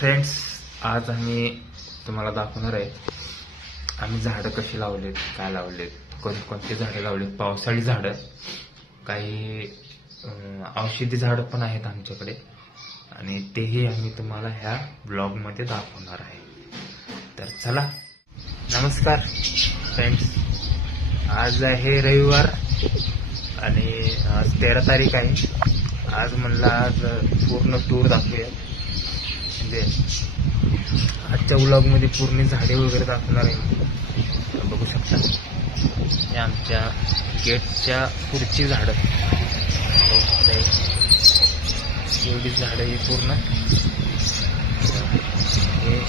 Friends आज आम्ही तुम्हाला दाखवणार आहे आम्ही झाडं कशी लावलेत काय लावलेत कोणकोणती झाडं लावलेत पावसाळी झाडं काही औषधी झाडं पण आहेत आमच्याकडे आणि तेही आम्ही तुम्हाला ह्या ब्लॉगमध्ये दाखवणार आहे. तर चला नमस्कार फ्रेंड्स आज आहे रविवार आणि आज तेरा तारीख आहे. आज म्हणलं आज पूर्ण टूर दाखवूया म्हणजे आजच्या व्लॉगमध्ये पूर्ण झाडे वगैरे दाखवणार आहे. बघू शकता. हे आमच्या गेटच्या पुढची झाडं. बघू शकता एवढी झाडं ही पूर्ण. हे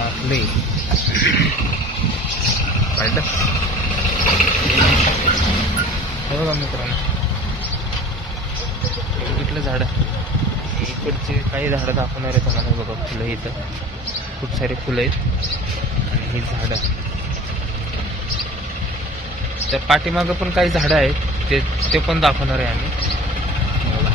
आपले. पाहिलं? बघा मित्रांनो. इकडलं झाड? इकडचे काही झाडं दाखवणार आहे तुम्हाला बघा फुलं इथं. खूप सारे फुलं आहेत. आणि ही झाडं. त्या पाठीमागं पण काही झाडं आहेत. ते ते पण दाखवणार आहे आम्ही. बघा.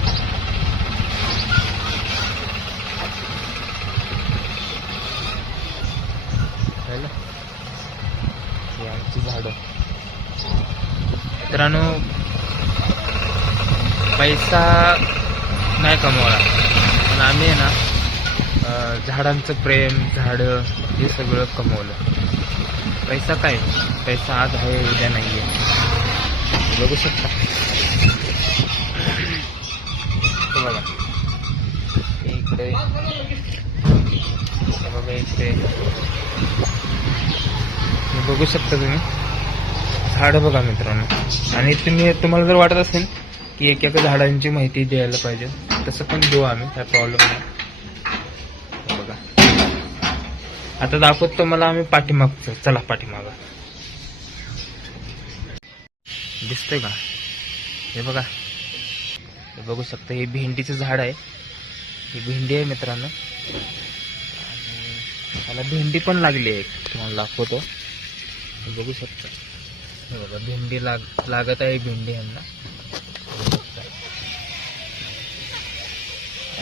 आमची झाडं. मित्रांनो पैसा नाही कमवला. पण आम्ही आहे ना झाडांचं प्रेम झाडं हे सगळं कमवलं. पैसा काय? पैसा आज आहे उद्या नाही आहे बघू शकता. बघा इकडे. बघा इकडे. बघू शकता तुम्ही. झाडं बघा मित्रांनो. आणि तुम्ही तुम्हाला जर वाटत असेल की एक एका झाडांची माहिती द्यायला पाहिजे. तसं पण देऊ आम्ही काय प्रॉब्लेम नाही. बघा. आता दाखवतो मला आम्ही पाठीमागचं. चला पाठीमाग. दिसतंय का? हे बघा. हे बघू शकता हे भेंडीचं झाड आहे. ही भेंडी आहे मित्रांनो. आणि त्याला भेंडी पण लागली आहे. तुम्हाला दाखवतो. हे बघू शकता. हे बघा भेंडी लाग लागत आहे भेंडी यांना.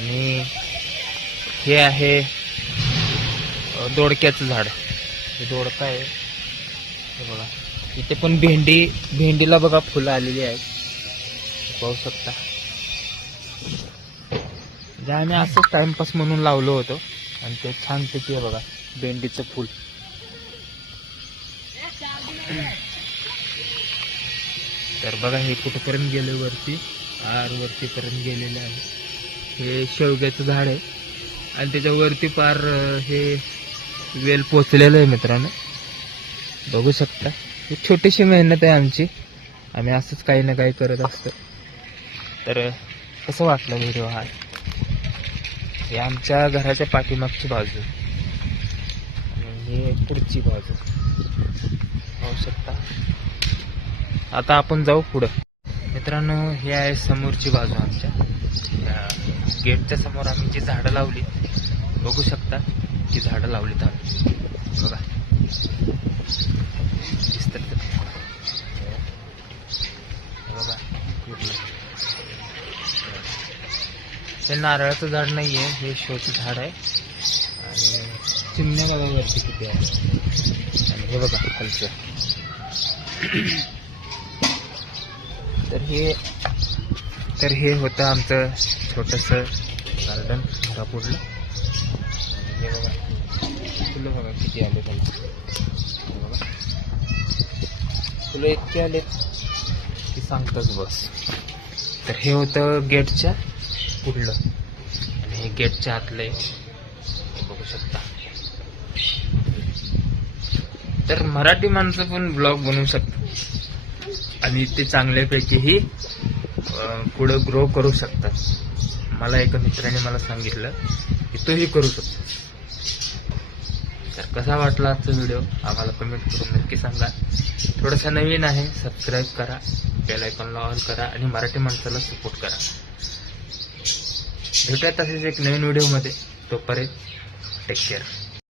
आणि हे आहे दोडक्याचं झाड. हे दोडका आहे. हे बघा. इथे पण भेंडी भेंडीला बघा फुलं आलेली आहेत. पाहू शकता. जे आम्ही असंच टाइमपास म्हणून लावलं होतं. आणि ते छान पैकी आहे बघा भेंडीचं फुल. तर बघा हे कुठंपर्यंत गेले वरती? आर वरतीपर्यंत गेलेले आहे. हे शेवग्याचं झाड आहे. आणि त्याच्यावरती पार हे वेल पोचलेलं आहे मित्रांनो. बघू शकता. ही छोटीशी मेहनत आहे आमची. आम्ही असंच काही ना काही करत असतो. तर कसं वाटलं व्हिडिओ हा? हे आमच्या घराच्या पाठीमागची बाजू. आणि हे पुढची बाजू. पाहू शकता. आता आपण जाऊ पुढं. मित्रांनो हे आहे समोरची बाजू आमच्या. गेटच्या समोर आम्ही जी झाडं लावली बघू शकता ती झाडं लावलीत आम्ही. बघा. दिसतात का? हे बघा. हे नारळाचं झाड नाही आहे हे शोचं झाड आहे. आणि चिमण्या बघा वरती किती आहे आणि हे बघा खालचं. तर हे तर हे होतं आमचं छोटंसं गार्डन घरापुढलं हे बघा फुलं बघा किती आले खाली बघा. फुलं इतके आलेत की सांगतच बस. तर हे होतं गेटच्या पुढलं. आणि हे गेटच्या आतलं आहे हे बघू शकता. तर मराठी माणसं पण ब्लॉग बनवू शकतात आणि ते चांगल्यापैकीही पुढं ग्रो करू शकतात. मला एका मित्राने मला सांगितलं की तोही करू शकतो. तर कसा वाटला आजचा व्हिडिओ? आम्हाला कमेंट करून नक्की सांगा. थोडासा नवीन आहे सबस्क्राईब करा बेल आयकॉनला ऑन करा आणि मराठी माणसाला सपोर्ट करा. भेटूया तसेच एक नवीन व्हिडिओमध्ये तोपर्यंत टेक केअर